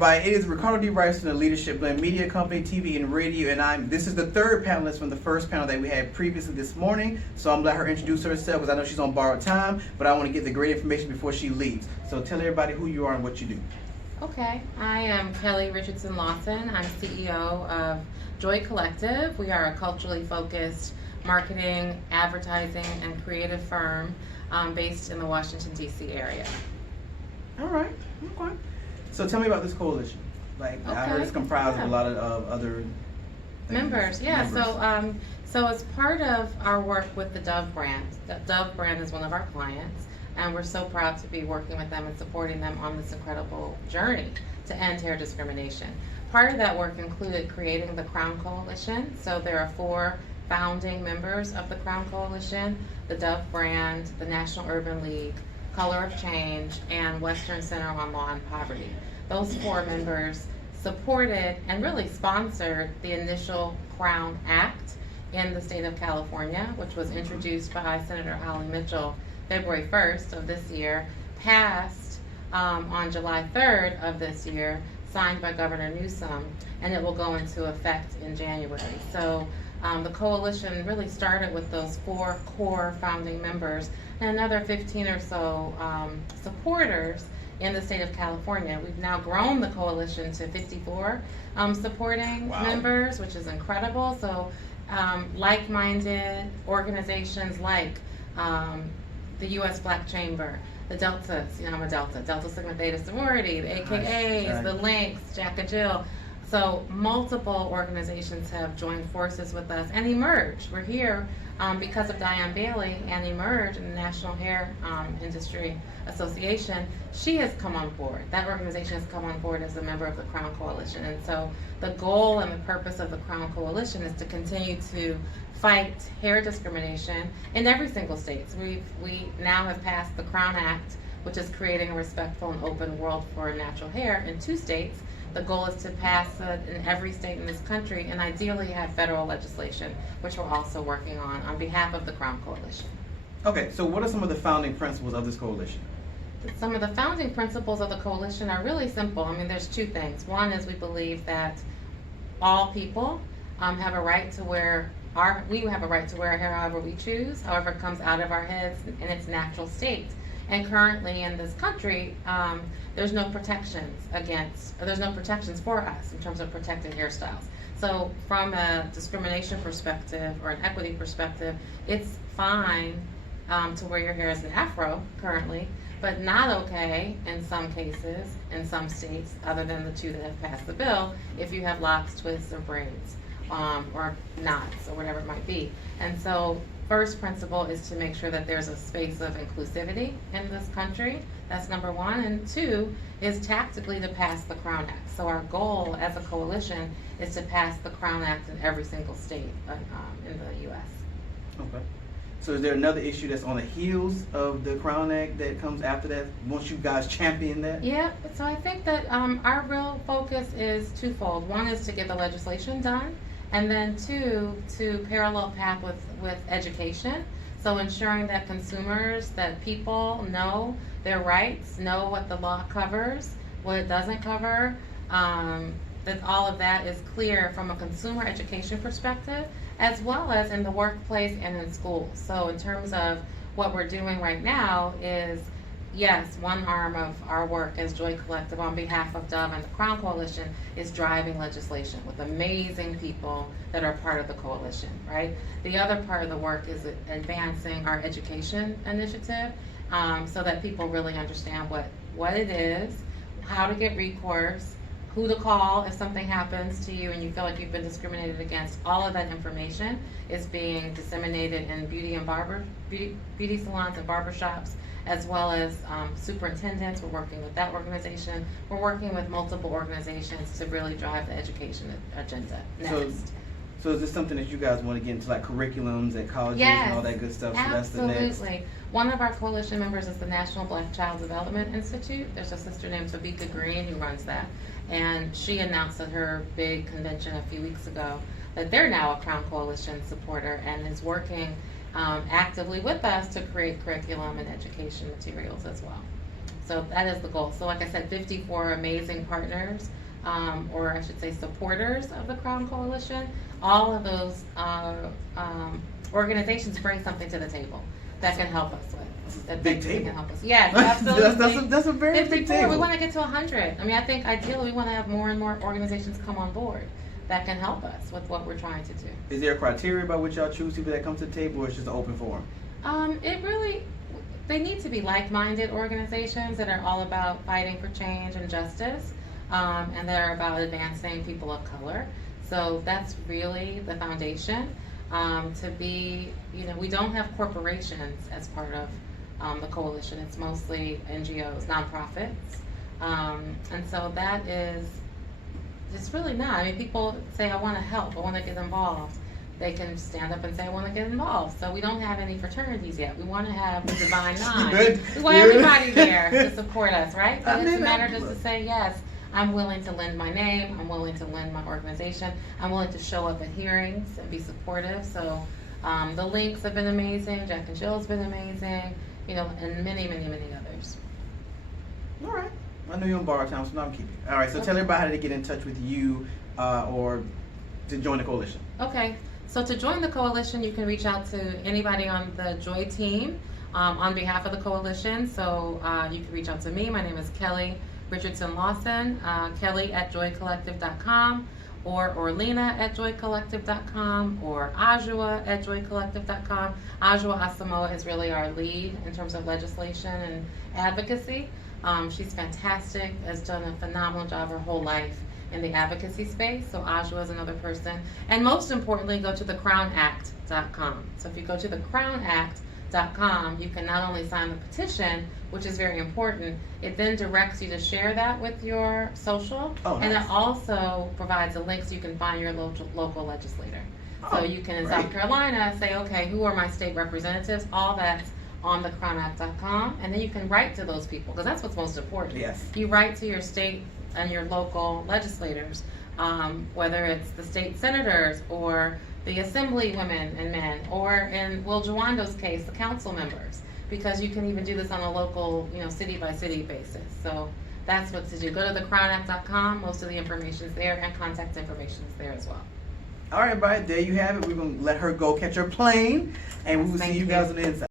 It is Ricardo D. Rice from the Leadership Blend Media Company, TV and radio, and this is the third panelist from the first panel that we had previously this morning. So I'm gonna let her introduce herself because I know she's on borrowed time, but I want to get the great information before she leaves. So tell everybody who you are and what you do. Okay, I am Kelli Richardson Lawson. I'm CEO of Joy Collective. We are a culturally focused marketing, advertising, and creative firm based in the Washington, D.C. area. All right, okay. So tell me about this coalition. Like, I heard it's comprised of a lot of other members. Yeah, members. So as part of our work with the Dove brand, the Dove brand is one of our clients, and we're so proud to be working with them and supporting them on this incredible journey to end hair discrimination. Part of that work included creating the Crown Coalition. So there are 4 founding members of the Crown Coalition: the Dove brand, the National Urban League, Color of Change, and Western Center on Law and Poverty. Those 4 members supported and really sponsored the initial Crown Act in the state of California, which was introduced by Senator Holly Mitchell February 1st of this year, passed on July 3rd of this year, signed by Governor Newsom, and it will go into effect in January. So the coalition really started with those 4 core founding members and another 15 or so supporters in the state of California. We've now grown the coalition to 54 supporting members, which is incredible. So like-minded organizations like the U.S. Black Chamber, the Deltas, I'm a Delta, Delta Sigma Theta Sorority, the AKAs, the Links, Jack and Jill. So multiple organizations have joined forces with us and Emerge. We're here because of Diane Bailey and Emerge and the National Hair Industry Association. She has come on board. That organization has come on board as a member of the Crown Coalition. And so the goal and the purpose of the Crown Coalition is to continue to fight hair discrimination in every single state. So we now have passed the Crown Act, which is creating a respectful and open world for natural hair in 2 states. The goal is to pass it in every state in this country and ideally have federal legislation, which we're also working on behalf of the Crown Coalition. Okay, so what are some of the founding principles of this coalition? Some of the founding principles of the coalition are really simple. I mean, there's 2 things. One is we believe that all people have a right to wear our hair however we choose, however it comes out of our heads in its natural state. And currently in this country, there's no protections for us in terms of protected hairstyles. So from a discrimination perspective or an equity perspective, it's fine to wear your hair as an afro currently, but not okay in some cases, in some states, other than the 2 that have passed the bill, if you have locks, twists, or braids, or knots, or whatever it might be. And so first principle is to make sure that there's a space of inclusivity in this country. That's number 1. And 2 is tactically to pass the Crown Act. So our goal as a coalition is to pass the Crown Act in every single state in the U.S. Okay. So is there another issue that's on the heels of the Crown Act that comes after that, once you guys champion that? Yeah, so I think that our real focus is twofold. One is to get the legislation done, and then 2, to parallel path with education. So ensuring that consumers, that people know their rights, know what the law covers, what it doesn't cover, that all of that is clear from a consumer education perspective, as well as in the workplace and in schools. So in terms of what we're doing right now is, yes, one arm of our work as Joy Collective on behalf of Dove and the Crown Coalition is driving legislation with amazing people that are part of the coalition, right? The other part of the work is advancing our education initiative so that people really understand what it is, how to get recourse, who to call if something happens to you and you feel like you've been discriminated against. All of that information is being disseminated in beauty salons and barbershops, as well as superintendents. We're working with that organization. We're working with multiple organizations to really drive the education agenda next. So is this something that you guys want to get into, like curriculums at colleges and all that good stuff? So Absolutely. That's the next. One of our coalition members is the National Black Child Development Institute. There's a sister named Tabitha Green who runs that. And she announced at her big convention a few weeks ago that they're now a Crown Coalition supporter and is working actively with us to create curriculum and education materials as well. So that is the goal. So like I said, 54 amazing partners, or I should say supporters of the Crown Coalition. All of those organizations bring something to the table that can help us with. That Big they table. Can help us. Yes, absolutely. that's a very big 54, table. we want to get to 100. I mean, I think ideally we want to have more and more organizations come on board that can help us with what we're trying to do. Is there a criteria by which y'all choose people that come to the table, or it's just an open forum? They need to be like-minded organizations that are all about fighting for change and justice, and that are about advancing people of color. So that's really the foundation. We don't have corporations as part of the coalition. It's mostly NGOs, nonprofits, and so that is it's really not. I mean, people say, I want to help, I want to get involved. They can stand up and say, I want to get involved. So we don't have any fraternities yet. We want to have the Divine Nine. Good. We want everybody there to support us, right? But it's a matter that. just to say, yes, I'm willing to lend my name. I'm willing to lend my organization. I'm willing to show up at hearings and be supportive. So the links have been amazing. Jack and Jill's been amazing, and many, many, many others. All right. I know you're on borrowed time, so now I'm keeping it. All right, so tell everybody how to get in touch with you or to join the coalition. Okay. So to join the coalition, you can reach out to anybody on the Joy team on behalf of the coalition. So you can reach out to me. My name is Kelli Richardson Lawson, Kelli@joycollective.com, or Orlena@joycollective.com, or Ajua@joycollective.com. Ajua Asamoah is really our lead in terms of legislation and advocacy. She's fantastic, has done a phenomenal job her whole life in the advocacy space. So Ajua is another person. And most importantly, go to thecrownact.com. So if you go to thecrownact.com, you can not only sign the petition, which is very important, it then directs you to share that with your social. Oh, nice. And it also provides a link so you can find your local legislator. So you can, in great. South Carolina, say, okay, who are my state representatives? All that's on thecrownact.com. And then you can write to those people, because that's what's most important. Yes. You write to your state and your local legislators, whether it's the state senators or the assembly women and men, or in Will Jawando's case, the council members, because you can even do this on a local, city by city basis. So that's what to do. Go to thecrownact.com. Most of the information is there, and contact information is there as well. All right, everybody, there you have it. We're going to let her go catch her plane, and we will see Thank you guys on the inside.